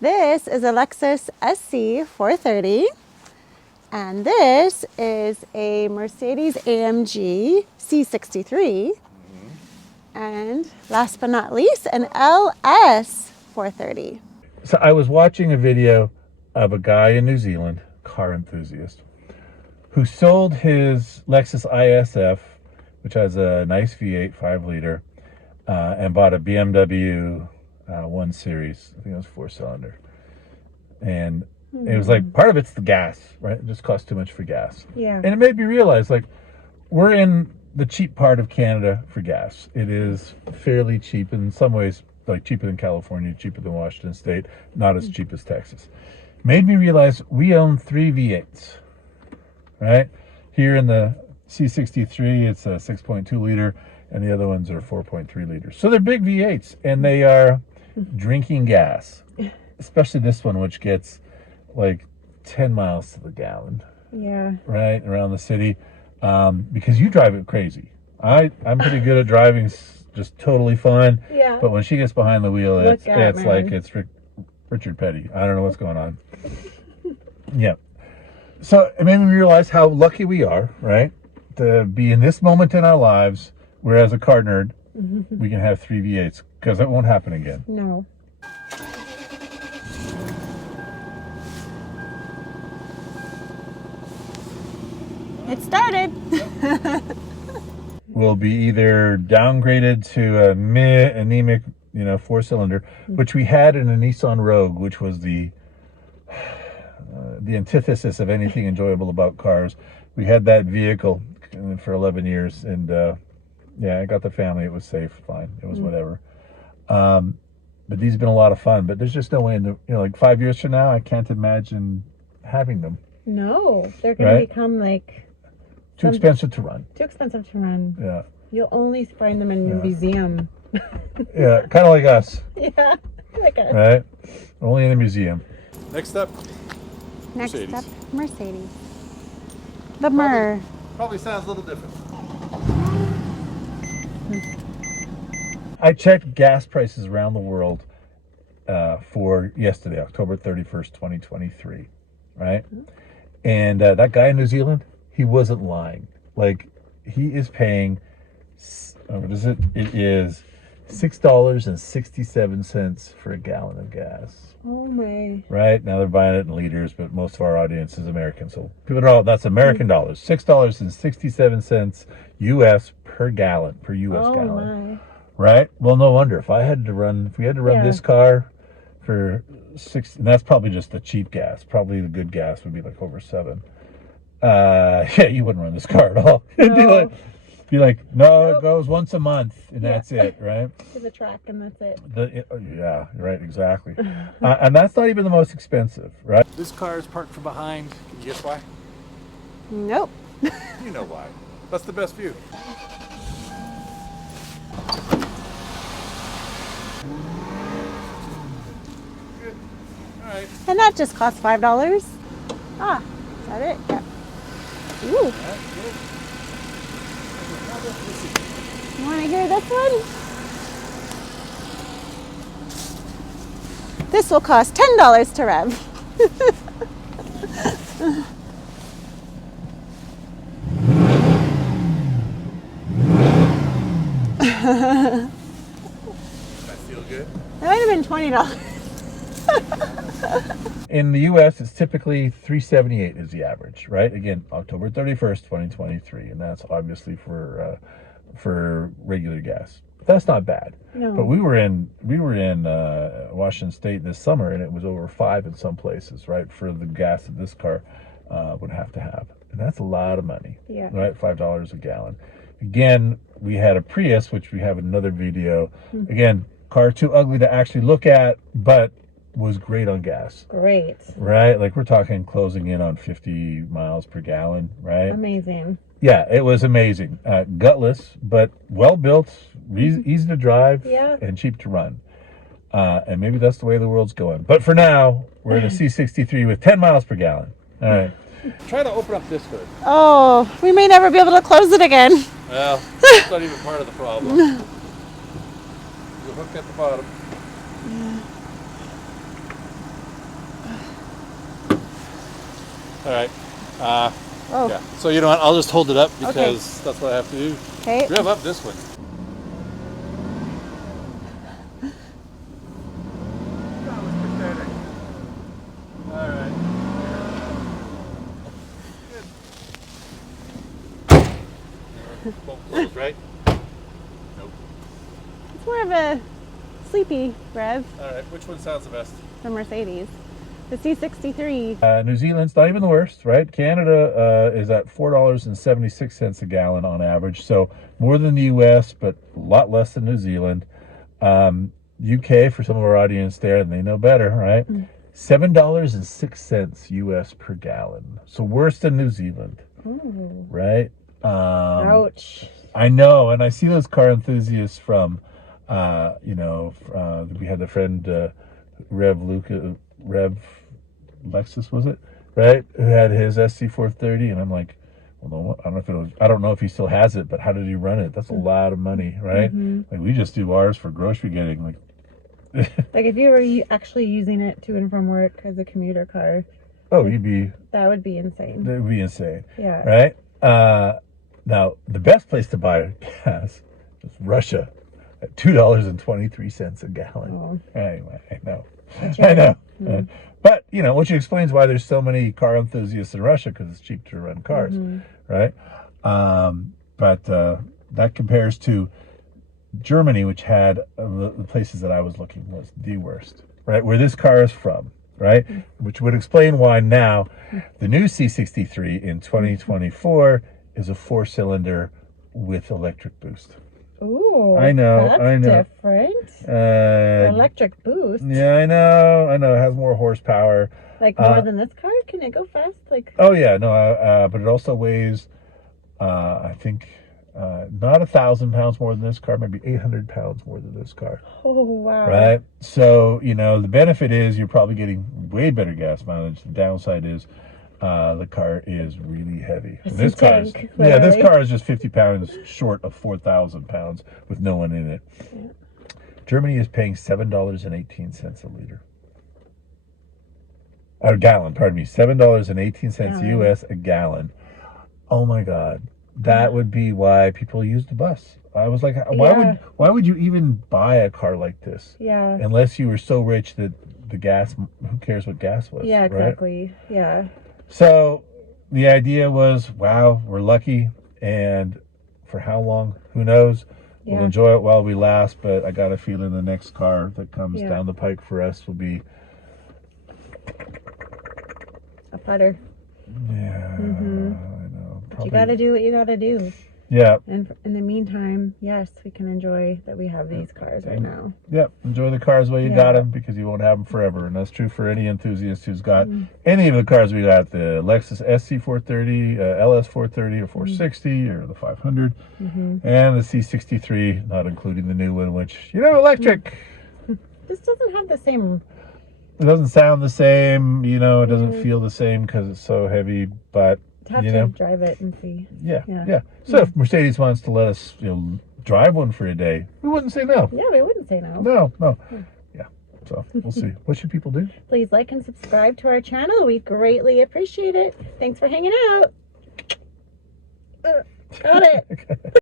This is a Lexus SC 430, and this is a Mercedes AMG C63, and last but not least, an LS 430. So I was watching a video of a guy in New Zealand, car enthusiast, who sold his Lexus ISF, which has a nice V8 5-liter, and bought a BMW 1 Series. I think it was 4-cylinder. And it was like, part of it's the gas, right? It just costs too much for gas. Yeah. And it made me realize, like, we're in the cheap part of Canada for gas. It is fairly cheap in some ways, like cheaper than California, cheaper than Washington State, not as cheap as Texas. Made me realize we own 3 V8s, right? Here in the C63, it's a 6.2 liter, and the other ones are 4.3 liters. So they're big V8s, and they are drinking gas, especially this one, which gets like 10 miles to the gallon. Yeah. Right around the city, because you drive it crazy. I'm pretty good at driving, just totally fine. Yeah. But when she gets behind the wheel, it's man. like it's Richard Petty. I don't know what's going on. Yeah. So it made me realize how lucky we are, right, to be in this moment in our lives where, as a car nerd, we can have 3 V8s, because it won't happen again. No. It started. Will be either downgraded to a anemic, 4-cylinder, which we had in a Nissan Rogue, which was the antithesis of anything enjoyable about cars. We had that vehicle for 11 years, and I got the family. It was safe, fine. It was whatever. But these have been a lot of fun. But there's just no way in like 5 years from now, I can't imagine having them. No, they're going to become like too expensive to run. Too expensive to run. Yeah. You'll only find them in a museum. Yeah, kind of like us. Yeah, like us. Right? Only in the museum. Next up, Next Mercedes. up, Mercedes. The Mer. Probably sounds a little different. I checked gas prices around the world for yesterday, October 31st, 2023, right? And that guy in New Zealand, he wasn't lying. Like, he is paying, what is it? It is $6.67 for a gallon of gas. Oh my. Right? Now they're buying it in liters, but most of our audience is American. So people know that's American dollars. $6.67 US per gallon, per US gallon. My. Right? Well, no wonder. If we had to run this car for 6, and that's probably just the cheap gas. Probably the good gas would be like over 7. You wouldn't run this car at all. No. Be like, no, it goes once a month, and that's it, right? To the track, and that's it. Yeah, right, exactly. And that's not even the most expensive, right? This car is parked from behind. Can you guess why? Nope. You know why. That's the best view. Good. All right. And that just costs $5. Ah, is that it? Yeah. Ooh. You want to hear this one? This will cost $10 to rev. That feel good? That might have been $20. In the U.S., it's typically $3.78 is the average, right? Again, October 31st, 2023, and that's obviously for regular gas. That's not bad. No. But we were in Washington State this summer, and it was over 5 in some places, right, for the gas that this car would have to have, and that's a lot of money. Yeah. Right, $5 a gallon. Again, we had a Prius, which we have another video. Again, car too ugly to actually look at, but was great on gas. Great. Right? Like, we're talking closing in on 50 miles per gallon, right? Amazing. Yeah, it was amazing. Gutless, but well built, easy to drive, and cheap to run. And maybe that's the way the world's going. But for now, we're in a C63 with 10 miles per gallon. All right. Try to open up this hood. Oh, we may never be able to close it again. Well, that's not even part of the problem. There's a hook at the bottom. All right. Oh, Yeah. So you know what? I'll just hold it up because that's what I have to do. okay. Rev up this one. That was pathetic. All right. Good. Both closed, right? Nope. It's more of a sleepy rev All right. Which one sounds the best? for Mercedes. The C63. New Zealand's not even the worst, right? Canada is at $4.76 a gallon on average, so more than the U.S., but a lot less than New Zealand. UK, for some of our audience there, and they know better, right? $7.06 U.S. per gallon, so worse than New Zealand, right? Ouch. I know, and I see those car enthusiasts from, we had the friend Rev Lexus, was it, right? Who had his SC430, and I'm like, well, no, I don't know if he still has it, but how did he run it? That's a lot of money, right? Like we just do ours for grocery getting, like. Like if you were actually using it to and from work as a commuter car. Oh, like, that that would be insane. would be insane. Yeah. Right? Now, the best place to buy gas is Russia at $2.23 a gallon. Oh. Anyway, I know. That's I know. right. But, which explains why there's so many car enthusiasts in Russia, because it's cheap to run cars, right? But that compares to Germany, which had the places that I was looking was the worst, right? Where this car is from, right? Which would explain why now the new C63 in 2024 is a 4-cylinder with electric boost. Ooh, I know, that's I know. different. Uh, Electric boost. Yeah, I know. It has more horsepower. Like more than this car? Can it go fast? Like. Oh yeah, no, but it also weighs, I think, not 1,000 pounds more than this car, maybe 800 pounds more than this car. Oh wow. Right. So the benefit is you're probably getting way better gas mileage. The downside is the car is really heavy. This car is just 50 pounds short of 4,000 pounds with no one in it. Yeah. Germany is paying $7.18 a liter. A gallon, pardon me, $7.18 US a gallon. Oh my God, that would be why people use the bus. I was like, why would you even buy a car like this? Yeah. Unless you were so rich that the gas, who cares what gas was? Yeah, exactly. Right? Yeah. So the idea was, wow, we're lucky, and for how long? Who knows? Yeah. We'll enjoy it while we last, but I got a feeling the next car that comes down the pike for us will be a putter. Yeah, I know. But you got to do what you got to do. Yeah. And in the meantime, yes, we can enjoy that we have these cars right now. Yep. Enjoy the cars while you got them, because you won't have them forever. And that's true for any enthusiast who's got any of the cars we got, the Lexus SC430, LS430 or 460 or the 500, and the C63, not including the new one, which, electric. This doesn't have the same... It doesn't sound the same, it doesn't feel the same because it's so heavy, but... Have to drive it and see. Yeah. So if Mercedes wants to let us, drive one for a day, we wouldn't say no. Yeah, we wouldn't say no. No. Yeah. So we'll see. What should people do? Please like and subscribe to our channel. We greatly appreciate it. Thanks for hanging out. Got it.